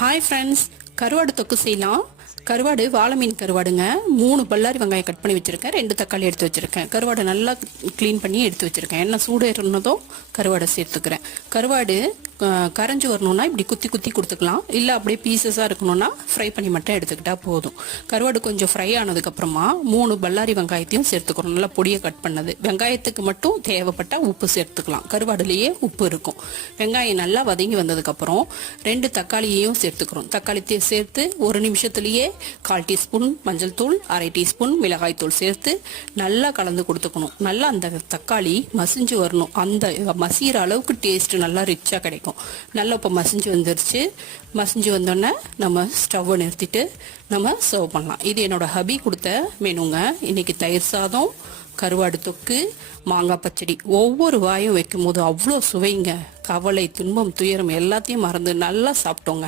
Hi friends கருவாடு தொக்கு செய்யலாம். கருவாடு வாழை மீன் கருவாடுங்க. மூணு பல்லாரி வெங்காயம் கட் பண்ணி வச்சுருக்கேன். ரெண்டு தக்காளி எடுத்து வச்சுருக்கேன். கருவாடை நல்லா க்ளீன் பண்ணி எடுத்து வச்சுருக்கேன். எண்ணெய் சூடு கருவாடை சேர்த்துக்கிறேன். கருவாடு கரைஞ்சி கரைஞ்சு வரணும்னா இப்படி குத்தி குத்தி கொடுத்துக்கலாம். இல்லை அப்படியே பீசஸாக இருக்கணும்னா ஃப்ரை பண்ணி மட்டும் எடுத்துக்கிட்டால் போதும். கருவாடு கொஞ்சம் ஃப்ரை ஆனதுக்கப்புறமா மூணு பல்லாரி வெங்காயத்தையும் சேர்த்துக்கிறோம் நல்லா பொடியை கட் பண்ணது. வெங்காயத்துக்கு மட்டும் தேவைப்பட்டால் உப்பு சேர்த்துக்கலாம். கருவாடுலேயே உப்பு இருக்கும். வெங்காயம் நல்லா வதங்கி வந்ததுக்கப்புறம் ரெண்டு தக்காளியையும் சேர்த்துக்கிறோம். தக்காளி சேர்த்து ஒரு நிமிஷத்துலேயே கால் டீஸ்பூன் மஞ்சள் தூள் அரை டீஸ்பூன் மிளகாய் தூள் சேர்த்து நல்லா கலந்து கொடுத்துக்கணும். நல்லா அந்த தக்காளி மசிஞ்சு வரணும். அந்த மசிகிற அளவுக்கு டேஸ்ட் நல்லா ரிச்சாக கிடைக்கும். நல்லா இப்போ மசிஞ்சு வந்துருச்சு. மசிஞ்சு வந்தோடனே நம்ம ஸ்டவ்வை நிறுத்திட்டு நம்ம சர்வ் பண்ணலாம். இது என்னோட ஹபி கொடுத்த மெனுங்க இன்னைக்கு தயிர் சாதம் கருவாடு தொக்கு மாங்காய் பச்சடி. ஒவ்வொரு வாயும் வைக்கும் போது அவ்வளோ சுவைங்க. கவலை துன்பம் துயரம் எல்லாத்தையும் மறந்து நல்லா சாப்பிட்டோங்க.